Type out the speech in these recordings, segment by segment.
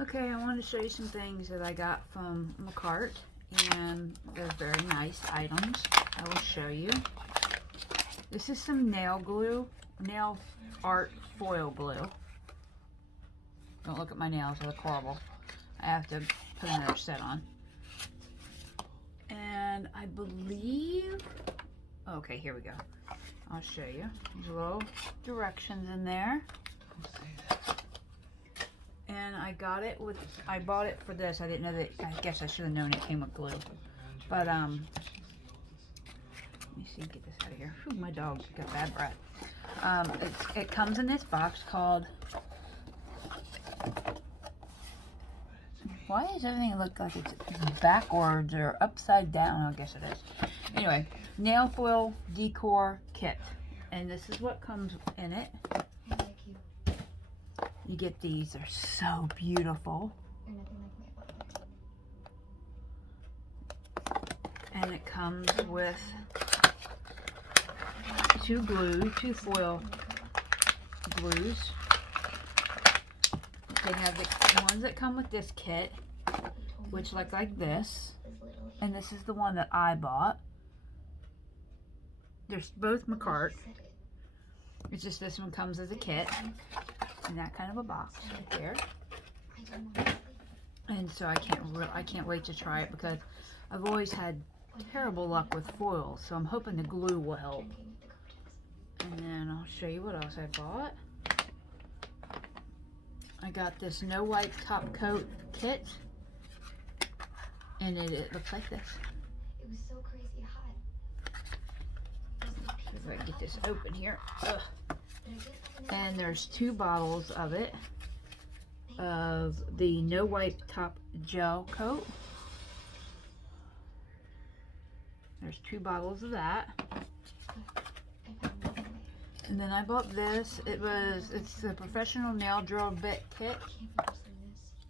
Okay, I wanted to show you some things that I got from Makartt, and they're very nice items. I will show you. This is some nail glue, nail art foil glue. Don't look at my nails, they look horrible. I have to put another set on. And I believe, okay, here we go. I'll show you. There's little directions in there. And I got it with, I bought it for this. I didn't know that, I guess I should have known it came with glue. But, let me see, get this out of here. Whew, my dog got bad breath. It comes in this box called, why does everything look like it's backwards or upside down? I guess it is. Anyway, nail foil decor kit. And this is what comes in it. You get these, they're so beautiful. And it comes with two foil glues. They have the ones that come with this kit, which look like this. And this is the one that I bought. They're both Makartt. It's just this one comes as a kit. In that kind of a box right there. And so I can't wait to try it because I've always had terrible luck with foil, so I'm hoping the glue will help. And then I'll show you what else I bought. I got this no wipe top coat kit, and it looks like this. It was so crazy hot. If I can get this open here. Ugh. And there's 2 bottles of it, of the no wipe top gel coat. There's 2 bottles of that. And then I bought this. It's the professional nail drill bit kit.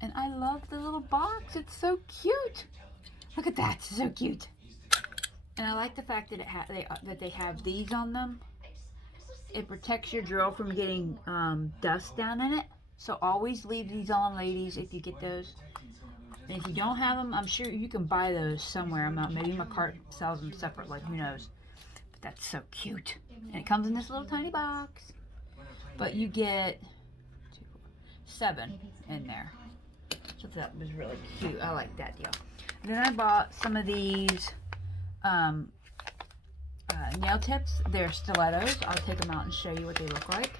And I love the little box. It's so cute. Look at that, it's so cute. And I like the fact that they have these on them. It protects your drill from getting dust down in it. So always leave these on, ladies, if you get those. And if you don't have them, I'm sure you can buy those somewhere. Maybe Makartt sells them separately, who knows. But that's so cute. And it comes in this little tiny box. But you get 7 in there. So that was really cute. I like that deal. And then I bought some of these nail tips. They're stilettos. I'll take them out and show you what they look like.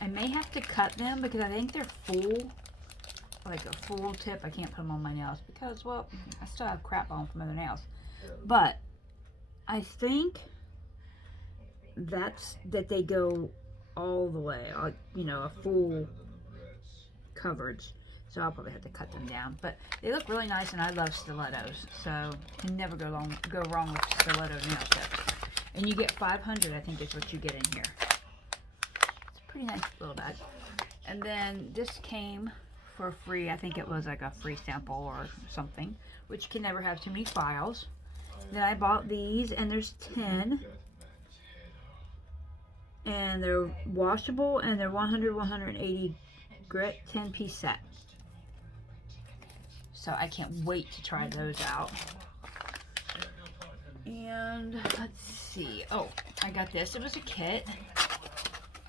I may have to cut them because I think they're full, like a full tip. I can't put them on my nails because, well, I still have crap on from other nails. But I think that they go all the way, you know, a full coverage. So I'll probably have to cut them down. But they look really nice, and I love stilettos. So you can never go wrong with stiletto nail tips. And you get 500, I think is what you get in here. It's a pretty nice little bag. And then this came for free. I think it was like a free sample or something, which you can never have too many files. Then I bought these, and there's 10. And they're washable, and they're 180 grit, 10-piece set. So I can't wait to try those out. And let's see. Oh, I got this. It was a kit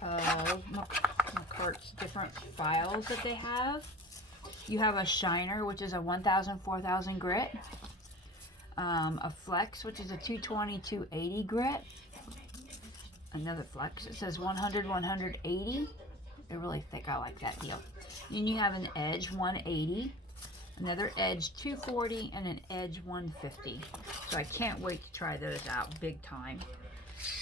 of Makartt's different files that they have. You have a shiner, which is a 1000, 4000 grit. A flex, which is a 220, 280 grit. Another flex. It says 100, 180. They're really thick. I like that deal. Then you have an edge 180. Another edge 240 and an edge 150. So I can't wait to try those out big time.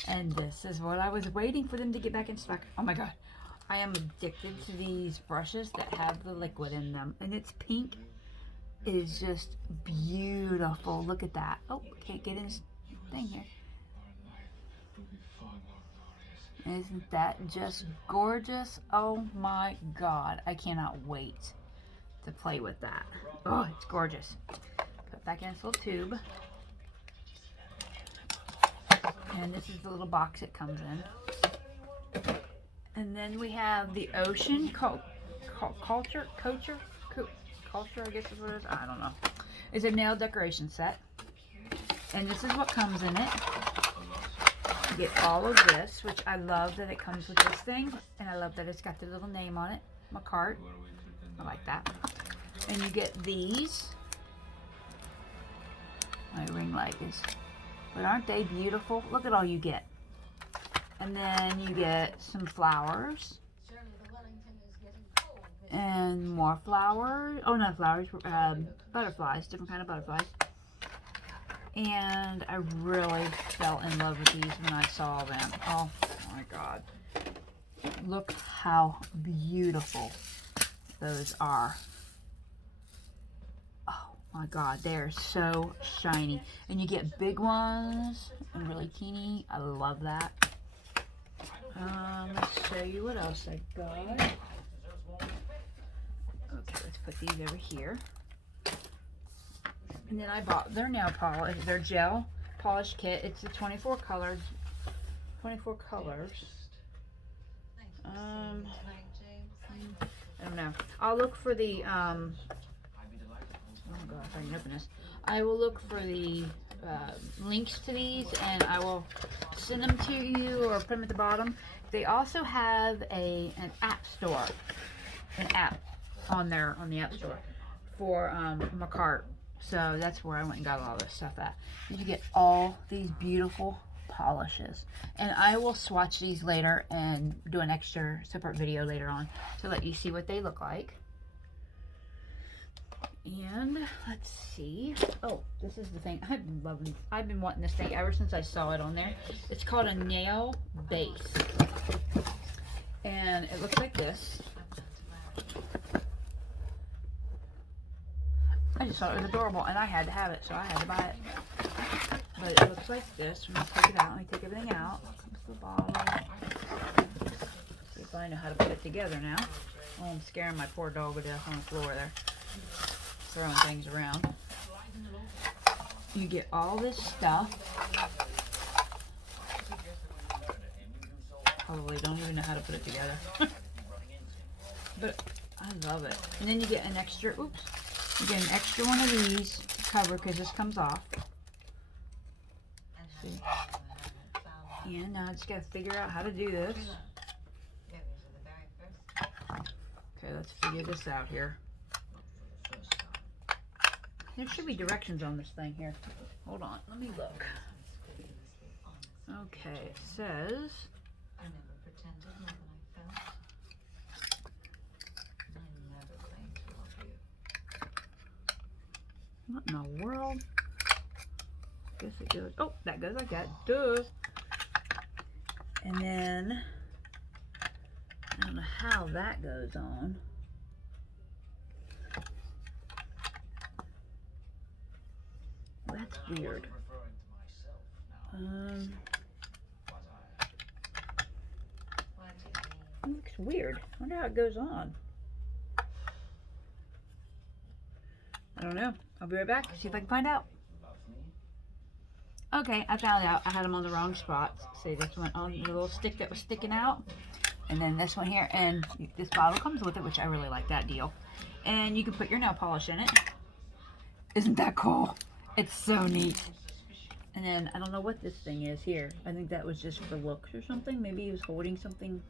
And this is what I was waiting for them to get back in stock. Oh my god. I am addicted to these brushes that have the liquid in them. And it's pink. It is just beautiful. Look at that. Oh, can't get in this thing here. Isn't that just gorgeous? Oh my god. I cannot wait to play with that. Oh, it's gorgeous. Put it back in this little tube. And this is the little box it comes in. And then we have the Ocean Culture, I guess is what it is. I don't know. It's a nail decoration set. And this is what comes in it. You get all of this, which I love that it comes with this thing. And I love that it's got the little name on it. Makartt. I like that. And you get these. My ring light is. But aren't they beautiful? Look at all you get. And then you get some flowers. And more flowers. Oh, not flowers. Butterflies. Different kind of butterflies. And I really fell in love with these when I saw them. Oh my God. Look how beautiful those are. Oh my God, they are so shiny. And you get big ones and really teeny. I love that. Let's show you what else I got. Okay, let's put these over here. And then I bought their nail polish, their gel polish kit. It's the 24 colors. I don't know. I'll look for the, oh God, if I can open this. I will look for the links to these, and I will send them to you or put them at the bottom. They also have an app store, an app on the app store for Makartt. So that's where I went and got all this stuff at. You get all these beautiful polishes. And I will swatch these later and do an extra separate video later on to let you see what they look like. And let's see. Oh, this is the thing. I've been loving these. I've been wanting this thing ever since I saw it on there. It's called a nail base. And it looks like this. I just thought it was adorable, and I had to have it, so I had to buy it. But it looks like this. When you take it out, let me take everything out. Comes the bottle. See if I know how to put it together now. Oh, I'm scaring my poor dog to death on the floor there. Throwing things around. You get all this stuff. Probably don't even know how to put it together. But I love it. And then you get an extra, oops. You get an extra one of these cover because this comes off. See? And now I just got to figure out how to do this. Okay, let's figure this out here. There should be directions on this thing here. Hold on, let me look. Okay, it says... What in the world? Guess it goes. Oh, that goes like that. Duh. And then I don't know how that goes on. That's weird. It looks weird. I wonder how it goes on. I don't know. I'll be right back. See if I can find out. Okay, I found out. I had them on the wrong spots. See, this one on the little stick that was sticking out. And then this one here. And this bottle comes with it, which I really like that deal. And you can put your nail polish in it. Isn't that cool? It's so neat. And then, I don't know what this thing is here. I think that was just for looks or something. Maybe he was holding something.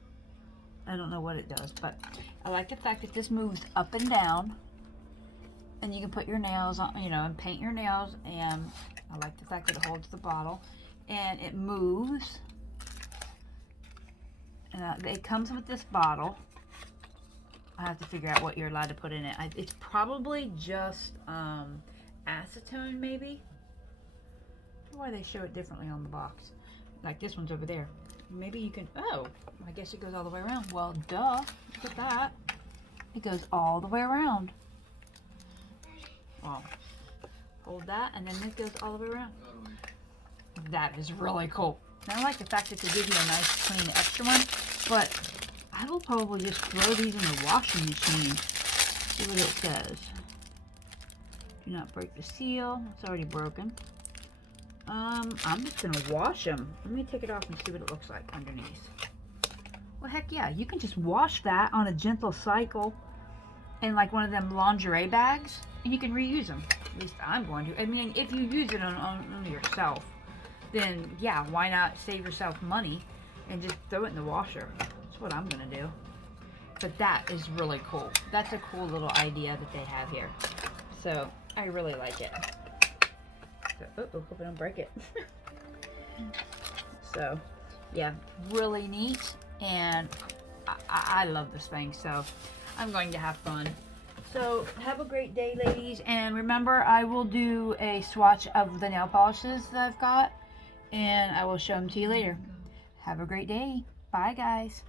I don't know what it does. But I like the fact that this moves up and down. And you can put your nails on, you know, and paint your nails. And I like the fact that it holds the bottle. And it moves. And it comes with this bottle. I have to figure out what you're allowed to put in it. It's probably just acetone, maybe. I wonder why they show it differently on the box. Like this one's over there. Maybe you can, oh, I guess it goes all the way around. Well, duh, look at that. It goes all the way around. Well, hold that, and then it goes all the way around. That is really cool. And I like the fact that they give you a nice, clean, extra one, but I will probably just throw these in the washing machine. See what it says. Do not break the seal. It's already broken. I'm just going to wash them. Let me take it off and see what it looks like underneath. Well, heck yeah, you can just wash that on a gentle cycle in like one of them lingerie bags, and you can reuse them. At least I'm going to. I mean, if you use it on yourself, then yeah, why not save yourself money and just throw it in the washer? That's what I'm gonna do. But that is really cool. That's a cool little idea that they have here. So I really like it. So, hope I don't break it. So yeah, really neat, and I love this thing. So I'm going to have fun. So have a great day, ladies, and remember, I will do a swatch of the nail polishes that I've got, and I will show them to you later. Have a great day. Bye, guys.